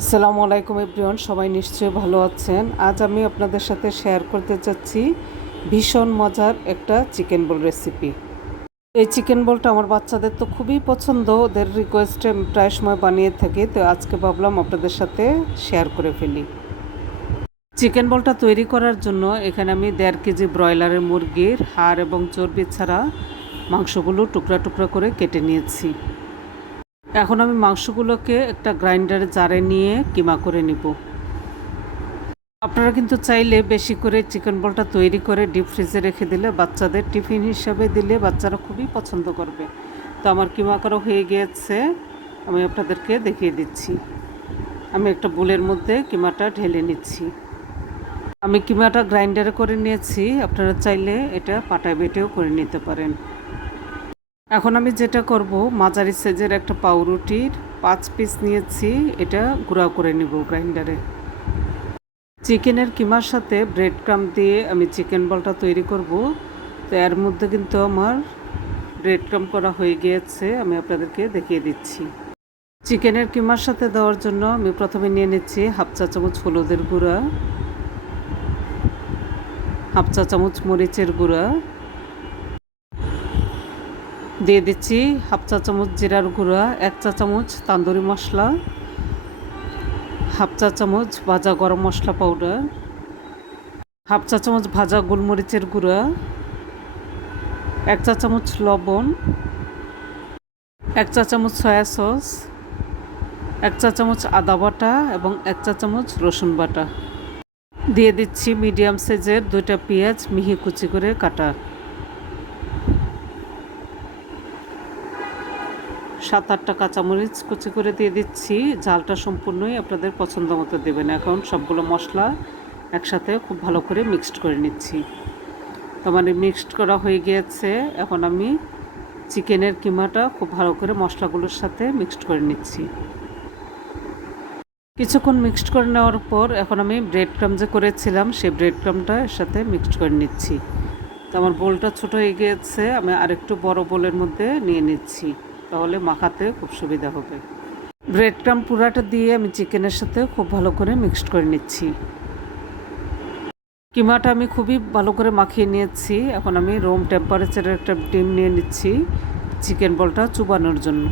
আসসালামু আলাইকুম এভরিওয়ান, সবাই নিশ্চয়ই ভালো আছেন। আজ আমি আপনাদের সাথে শেয়ার করতে চাচ্ছি ভীষণ মজার একটা চিকেন বোল রেসিপি। এই চিকেন বোলটা আমার বাচ্চাদের তো খুবই পছন্দ, ওদের রিকোয়েস্টে আমি প্রায় সময় বানিয়ে থাকি, তো আজকে ভাবলাম আপনাদের সাথে শেয়ার করে ফেলি। চিকেন বোলটা তৈরি করার জন্য এখানে আমি 1.5 কেজি ব্রয়লারের মুরগির হাড় এবং চর্বি ছাড়া মাংসগুলো টুকরা টুকরা করে কেটে নিয়েছি। এখন আমি মাংসগুলোকে একটা গ্রাইন্ডারে জারে নিয়ে কিমা করে নিব। আপনারা কিন্তু চাইলে বেশি করে চিকেন বলটা তৈরি করে ডিপ ফ্রিজে রেখে দিলে বাচ্চাদের টিফিন হিসাবে দিলে বাচ্চারা খুবই পছন্দ করবে। তো আমার কিমা করা হয়ে গিয়েছে, আমি আপনাদেরকে দেখিয়ে দিচ্ছি। আমি একটা বোলের মধ্যে কিমাটা ঢেলে নিচ্ছি। আমি কিমাটা গ্রাইন্ডারে করে নিয়েছি, আপনারা চাইলে এটা পাটায় বেটেও করে নিতে পারেন। এখন আমি যেটা করব, মাঝারি সাইজের একটা পাউরুটির 5 পিস নিয়েছি, এটা গুঁড়া করে নিব গ্রাইন্ডারে। চিকেনের কিমার সাথে ব্রেড ক্রাম্ব দিয়ে আমি চিকেন বলটা তৈরি করব। তো এর মধ্যে কিন্তু আমার ব্রেড ক্রাম্ব করা হয়ে গিয়েছে, আমি আপনাদেরকে দেখিয়ে দিচ্ছি। চিকেনের কিমার সাথে দেওয়ার জন্য আমি প্রথমে নিয়ে নিচ্ছি 1/2 চা চামচ হলুদের গুঁড়া, 1/2 চা চামচ মরিচের গুঁড়া, দিয়ে দিচ্ছি 1/2 চা চামচ জিরার গুঁড়া, 1 চা চামচ তান্দুরি মশলা, 1/2 চা চামচ ভাজা গরম মশলা পাউডার, 1/2 চা চামচ ভাজা গোলমরিচের গুঁড়া, 1 চা চামচ লবণ, 1 চা চামচ সয়া সস, 1 চা চামচ আদা বাটা এবং 1 চা চামচ রসুন বাটা। দিয়ে দিচ্ছি মিডিয়াম সাইজের 2টা পেঁয়াজ মিহি কুচি করে কাটা, 7-8টা কাঁচামরিচ কুচি করে দিয়ে দিচ্ছি। ঝালটা সম্পূর্ণই আপনাদের পছন্দ মতো দেবেন। এখন সবগুলো মশলা একসাথে খুব ভালো করে মিক্সড করে নিচ্ছি। তো আমার মিক্সড করা হয়ে গিয়েছে, এখন আমি চিকেনের কিমাটা খুব ভালো করে মশলাগুলোর সাথে মিক্সড করে নিচ্ছি। কিছুক্ষণ মিক্সড করে নেওয়ার পর এখন আমি ব্রেড ক্রাম্ব যে করেছিলাম সেই ব্রেড ক্রাম্বটা এর সাথে মিক্সড করে নিচ্ছি। তো আমার বোলটা ছোট হয়ে গিয়েছে, আমি আরেকটু বড় বোলের মধ্যে নিয়ে নিচ্ছি, তাহলে মাখাতে খুব সুবিধা হবে। ব্রেড ক্রাম্ব পুরাটা দিয়ে আমি চিকেনের সাথে খুব ভালো করে মিক্সড করে নিচ্ছি। কিমাটা আমি খুবই ভালো করে মাখিয়ে নিয়েছি। এখন আমি রুম টেম্পারেচারের একটা ডিম নিয়ে নিচ্ছি চিকেন বলটা চুবানোর জন্য।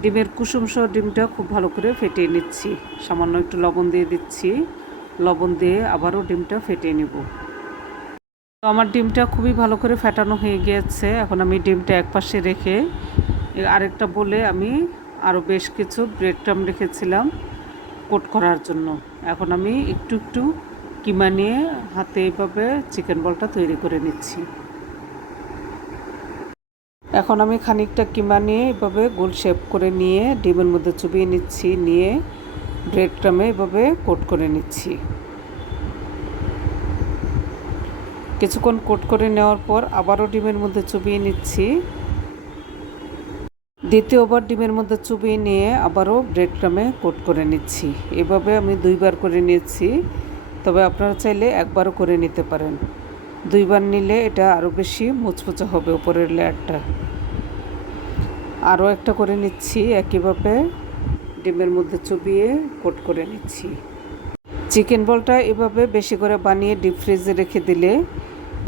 ডিমের কুসুম সহ ডিমটা খুব ভালো করে ফেটিয়ে নিচ্ছি। সামান্য একটু লবণ দিয়ে দিচ্ছি, লবণ দিয়ে আবারও ডিমটা ফেটিয়ে নেব। তো আমার ডিমটা খুবই ভালো করে ফেটানো হয়ে গিয়েছে। এখন আমি ডিমটা একপাশে রেখে আরেকটা বলে আমি আরও বেশ কিছু ব্রেড ক্রাম্ব রেখেছিলাম কোট করার জন্য। এখন আমি একটু একটু কিমা নিয়ে হাতে এইভাবে চিকেন বলটা তৈরি করে নিচ্ছি। এখন আমি খানিকটা কিমা নিয়ে এভাবে গোল শেপ করে নিয়ে ডিমের মধ্যে চুবিয়ে নিচ্ছি, নিয়ে ব্রেড ক্রাম্বে এভাবে কোট করে নিচ্ছি। কিছুক্ষণ কোট করে নেওয়ার পর আবারও ডিমের মধ্যে চুবিয়ে নিচ্ছি। দ্বিতীয়বার ডিমের মধ্যে চুবিয়ে নিয়ে আবারও ব্রেড ক্রাম্বে কোট করে নিচ্ছি। এভাবে আমি 2বার করে নিয়েছি, তবে আপনারা চাইলে একবারও করে নিতে পারেন। 2বার নিলে এটা আরও বেশি মুচমুচে হবে উপরের লেয়ারটা। আরও একটা করে নিচ্ছি, একইভাবে ডিমের মধ্যে চুবিয়ে কোট করে নিচ্ছি। চিকেন বলটা এভাবে বেশি করে বানিয়ে ডিপ ফ্রিজে রেখে দিলে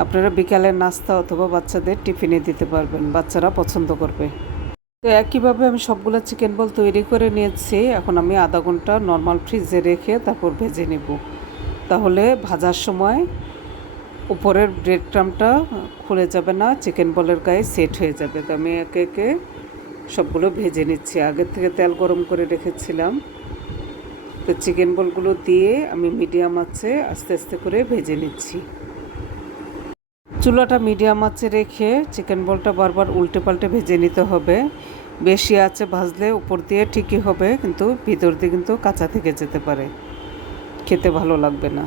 আপনারা বিকালের নাস্তা অথবা বাচ্চাদের টিফিনে দিতে পারবেন, বাচ্চারা পছন্দ করবে। তো একইভাবে আমি সবগুলো চিকেন বল তৈরি করে নিয়েছি। এখন আমি আধা ঘন্টা নর্মাল ফ্রিজে রেখে তারপর ভেজে নেব, তাহলে ভাজার সময় উপরের ব্রেড ক্রাম্বটা খুলে যাবে না, চিকেন বলের গায়ে সেট হয়ে যাবে। তো আমি একে একে সবগুলো ভেজে নিচ্ছি। আগের থেকে তেল গরম করে রেখেছিলাম, তো চিকেন বলগুলো দিয়ে আমি মিডিয়াম আঁচে আস্তে আস্তে করে ভেজে নিচ্ছি। চুলাটা মিডিয়াম আঁচে রেখে চিকেন বলটা বারবার উল্টে পাল্টে ভেজে নিতে হবে। বেশি আঁচে ভাজলে উপর দিয়ে ঠিকই হবে, কিন্তু ভিতর দিয়ে কিন্তু কাঁচা থেকে যেতে পারে, খেতে ভালো লাগবে না।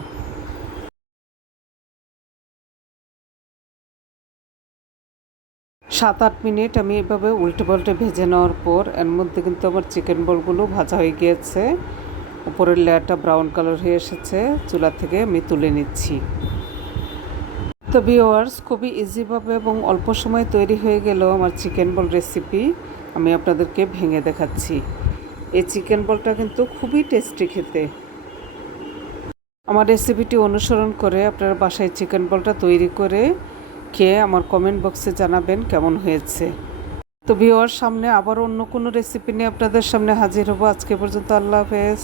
7-8 মিনিট আমি এভাবে উল্টে পাল্টে ভেজে নেওয়ার পর এর মধ্যে কিন্তু আমার চিকেন বলগুলো ভাজা হয়ে গিয়েছে, উপরের লেয়ারটা ব্রাউন কালার হয়ে এসেছে। চুলা থেকে আমি তুলে নিচ্ছি। তো ভিউয়ার্স, খুবই ইজিভাবে এবং অল্প সময় তৈরি হয়ে গেল আমার চিকেন বল রেসিপি। আমি আপনাদেরকে ভেঙে দেখাচ্ছি। এই চিকেন বলটা কিন্তু খুবই টেস্টি খেতে। আমার রেসিপিটি অনুসরণ করে আপনারা বাসায় চিকেন বলটা তৈরি করে খেয়ে আমার কমেন্ট বক্সে জানাবেন কেমন হয়েছে। তো ভিউয়ার সামনে আবার অন্য কোনো রেসিপি নিয়ে আপনাদের সামনে হাজির হব। আজকে পর্যন্ত আল্লাহ হাফেজ।